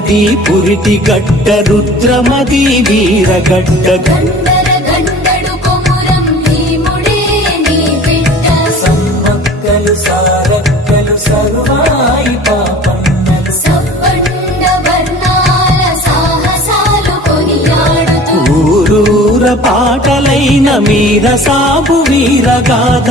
పోతనది పురిటి గడ్డ రుద్రమది బిడ్డ. సమ్మక్కలు సారక్కలు సర్వాయి పాపన్నలు. సబ్బండ వర్ణాల సాహసాలు కొనియాడుతూ. ఊరూర పాటలైన మీర సాబు వీరగాథ.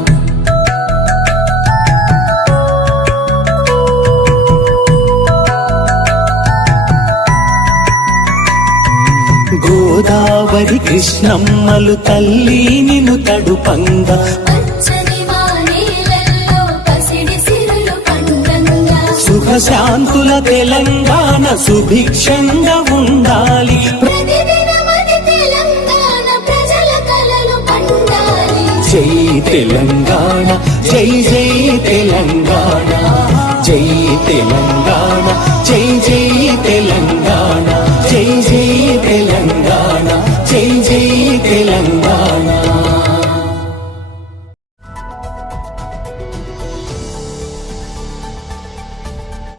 గోదావరి కృష్ణమ్మలు తల్లి నిను తడుపంగా. పండంగా. సుఖశాంతుల తెలంగాణ సుభిక్షంగా ఉండాలి. జై తెలంగాణ జై జై తెలంగాణ జై తెలంగాణ జై జై తెలంగాణ. జై జై తెలంగాణ జై జై తెలంగాణ.